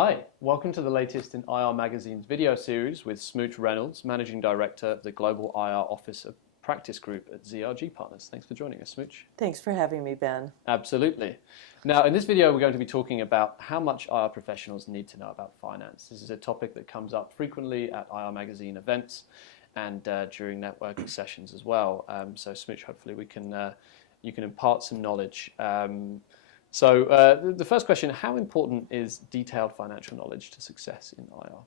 Hi, welcome to the latest in IR Magazine's video series with Smooch Reynolds, Managing Director of the Global IR Office of Practice Group at ZRG Partners. Thanks for joining us, Smooch. Thanks for having me, Ben. Absolutely. Now, in this video, we're going to be talking about how much IR professionals need to know about finance. This is a topic that comes up frequently at IR Magazine events and during networking sessions as well. So, Smooch, hopefully you can impart some knowledge. The first question, how important is detailed financial knowledge to success in IR?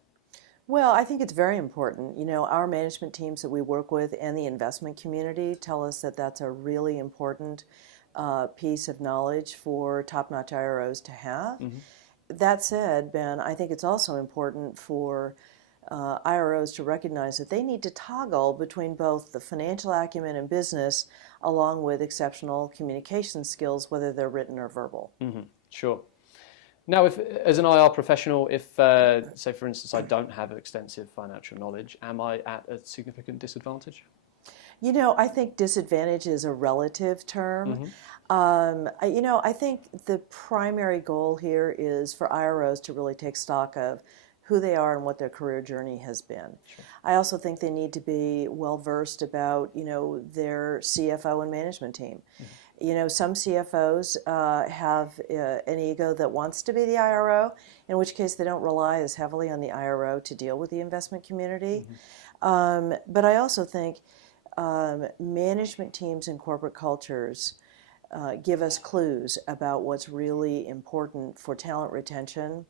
Well, I think it's very important. You know, our management teams that we work with and the investment community tell us that that's a really important piece of knowledge for top-notch IROs to have. Mm-hmm. That said, Ben, I think it's also important for IROs to recognize that they need to toggle between both the financial acumen and business along with exceptional communication skills, whether they're written or verbal. Mm-hmm. Sure. Now, if, as an IR professional, if, say, for instance, I don't have extensive financial knowledge, am I at a significant disadvantage? You know, I think disadvantage is a relative term. Mm-hmm. I think the primary goal here is for IROs to really take stock of who they are and what their career journey has been. Sure. I also think they need to be well versed about, their CFO and management team. Mm-hmm. You know, some CFOs have an ego that wants to be the IRO, in which case they don't rely as heavily on the IRO to deal with the investment community. Mm-hmm. But I also think management teams and corporate cultures give us clues about what's really important for talent retention.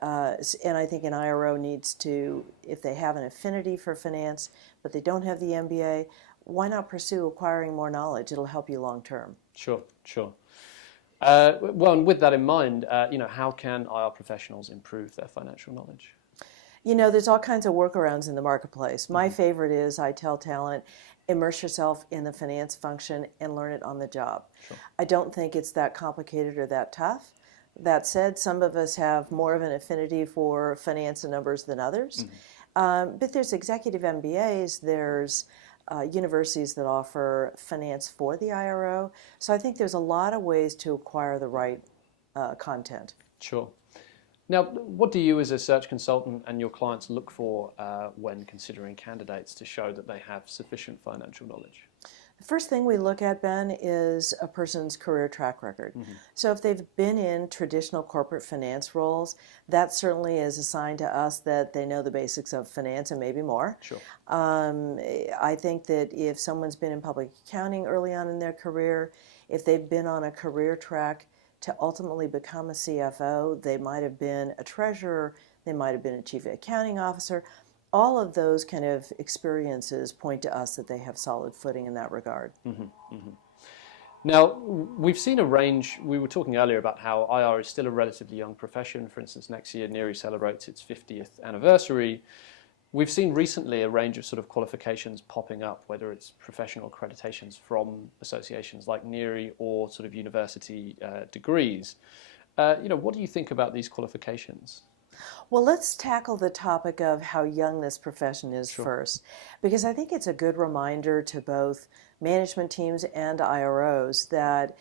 And I think an IRO needs to, if they have an affinity for finance, but they don't have the MBA, why not pursue acquiring more knowledge? It'll help you long term. Sure. Well, and with that in mind, how can IR professionals improve their financial knowledge? You know, there's all kinds of workarounds in the marketplace. My favorite is I tell talent, immerse yourself in the finance function and learn it on the job. Sure. I don't think it's that complicated or that tough. That said, some of us have more of an affinity for finance and numbers than others. Mm-hmm. But there's executive MBAs, there's universities that offer finance for the IRO. So I think there's a lot of ways to acquire the right content. Sure. Now, what do you as a search consultant and your clients look for when considering candidates to show that they have sufficient financial knowledge? The first thing we look at, Ben, is a person's career track record. Mm-hmm. So if they've been in traditional corporate finance roles, that certainly is a sign to us that they know the basics of finance and maybe more. Sure. I think that if someone's been in public accounting early on in their career, if they've been on a career track to ultimately become a CFO, they might have been a treasurer, they might have been a chief accounting officer. All of those kind of experiences point to us that they have solid footing in that regard. Mm-hmm, mm-hmm. Now, we've seen a range. We were talking earlier about how IR is still a relatively young profession. For instance, next year, NERI celebrates its 50th anniversary. We've seen recently a range of sort of qualifications popping up, whether it's professional accreditations from associations like NERI or sort of university degrees. What do you think about these qualifications? Well, let's tackle the topic of how young this profession is first, because I think it's a good reminder to both management teams and IROs that,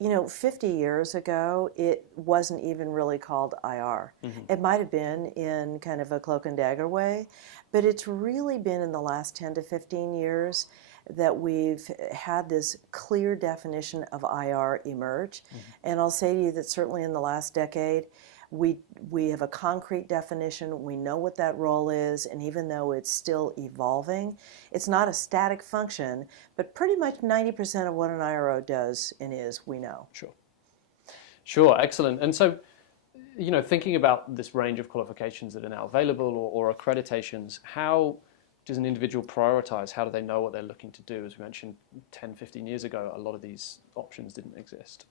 50 years ago, it wasn't even really called IR. Mm-hmm. It might have been in kind of a cloak and dagger way, but it's really been in the last 10 to 15 years that we've had this clear definition of IR emerge. Mm-hmm. And I'll say to you that certainly in the last decade, we have a concrete definition, we know what that role is, and even though it's still evolving, it's not a static function, but pretty much 90% of what an IRO does and is, we know. Sure, excellent. And so, thinking about this range of qualifications that are now available or accreditations, how does an individual prioritize? How do they know what they're looking to do? As we mentioned 10, 15 years ago, a lot of these options didn't exist.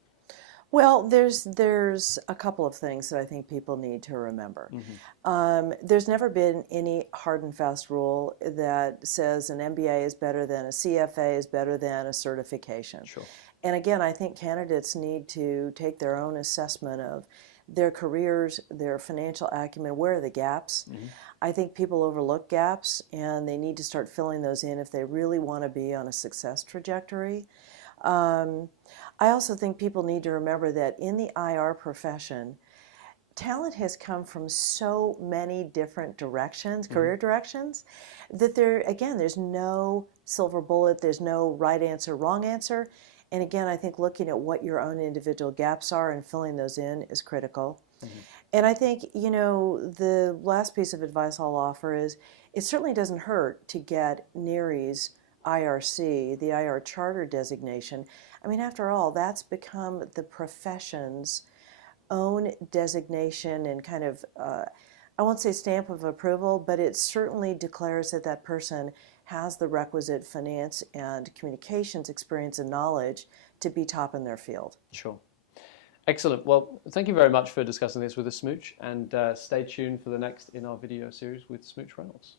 Well, there's a couple of things that I think people need to remember. Mm-hmm. There's never been any hard and fast rule that says an MBA is better than a CFA is better than a certification. Sure. And again, I think candidates need to take their own assessment of their careers, their financial acumen, where are the gaps? Mm-hmm. I think people overlook gaps and they need to start filling those in if they really want to be on a success trajectory. I also think people need to remember that in the IR profession, talent has come from so many different directions, career directions, that there's no silver bullet, there's no right answer, wrong answer. And again, I think looking at what your own individual gaps are and filling those in is critical. And I think, the last piece of advice I'll offer is it certainly doesn't hurt to get NERI's IRC, the IR charter designation. I mean, after all, that's become the profession's own designation and kind of, I won't say stamp of approval, but it certainly declares that that person has the requisite finance and communications experience and knowledge to be top in their field. Sure. Excellent. Well, thank you very much for discussing this with us, Smooch, and stay tuned for the next in our video series with Smooch Reynolds.